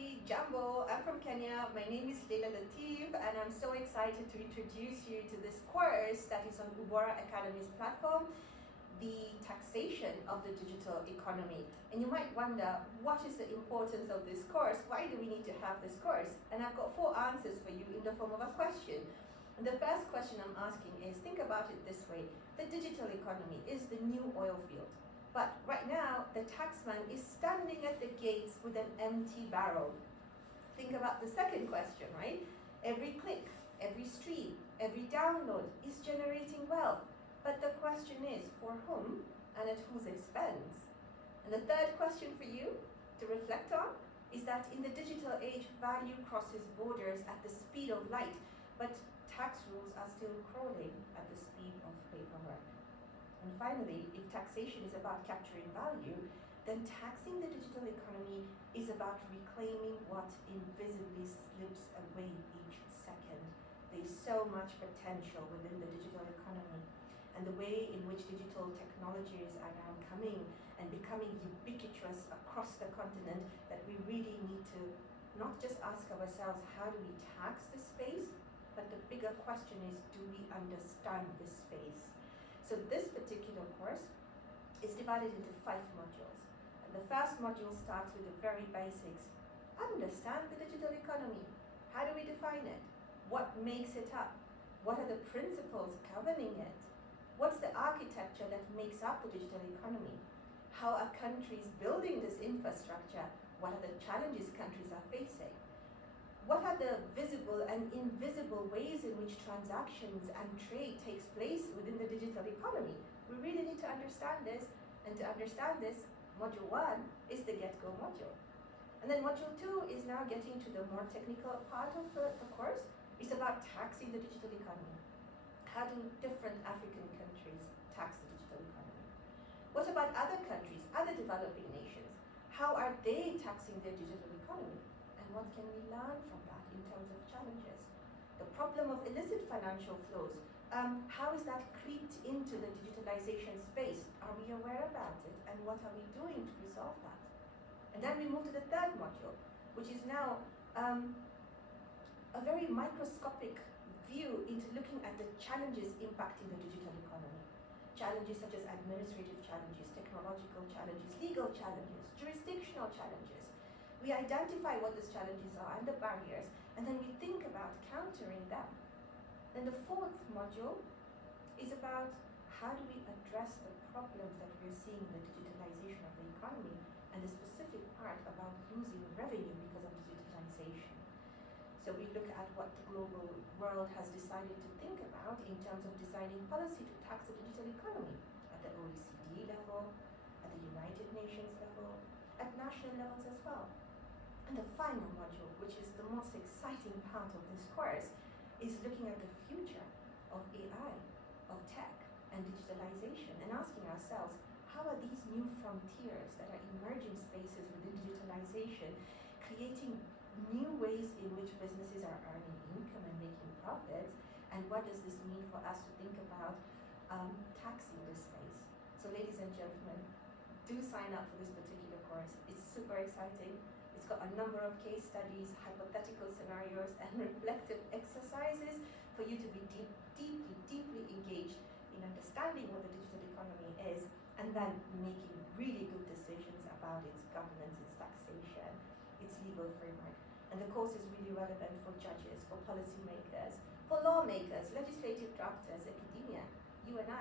everybody, Jambo. I'm from Kenya. My name is Leila Latif, and I'm so excited to introduce you to this course that is on Ubora Academy's platform, the taxation of the digital economy. And you might wonder, what is the importance of this course? Why do we need to have this course? And I've got 4 answers for you in the form of a question. And the first question I'm asking is, think about it this way. The digital economy is the new oil field. But right now, the taxman is standing at the gates with an empty barrel. Think about the second question, right? Every click, every stream, every download is generating wealth. But the question is, for whom and at whose expense? And the third question for you to reflect on is that in the digital age, value crosses borders at the speed of light, but tax rules are still crawling at the speed of paperwork. And finally, if taxation is about capturing value, then taxing the digital economy is about reclaiming what invisibly slips away each second. There's so much potential within the digital economy, and the way in which digital technologies are now coming and becoming ubiquitous across the continent, that we really need to not just ask ourselves, how do we tax this space? But the bigger question is, do we understand this space? So this particular course is divided into 5 modules. And the first module starts with the very basics. Understand the digital economy. How do we define it? What makes it up? What are the principles governing it? What's the architecture that makes up the digital economy? How are countries building this infrastructure? What are the challenges countries are facing? What are the visible and invisible ways in which transactions and trade takes place within the digital economy? We really need to understand this, and to understand this, module 1 is the get-go module. And then module 2 is now getting to the more technical part of the course. It's about taxing the digital economy. How do different African countries tax the digital economy? What about other countries, other developing nations? How are they taxing their digital economy? What can we learn from that in terms of challenges? The problem of illicit financial flows, how is that creeped into the digitalization space? Are we aware about it? And what are we doing to resolve that? And then we move to the third module, which is now a very microscopic view into looking at the challenges impacting the digital economy. Challenges such as administrative challenges, technological challenges, legal challenges, jurisdictional challenges. We identify what those challenges are and the barriers, and then we think about countering them. Then the 4th module is about how do we address the problems that we're seeing in the digitalization of the economy, and the specific part about losing revenue because of digitalization. So we look at what the global world has decided to think about in terms of designing policy to tax the digital economy at the OECD level, at the United Nations level, at national levels as well. And the final module, which is the most exciting part of this course, is looking at the future of AI, of tech, and digitalization, and asking ourselves, how are these new frontiers that are emerging spaces within digitalization creating new ways in which businesses are earning income and making profits, and what does this mean for us to think about taxing this space? So ladies and gentlemen, do sign up for this particular course. It's super exciting. It's got a number of case studies, hypothetical scenarios, and reflective exercises for you to be deeply engaged in understanding what the digital economy is, and then making really good decisions about its governance, its taxation, its legal framework. And the course is really relevant for judges, for policymakers, for lawmakers, legislative drafters, academia, you and I.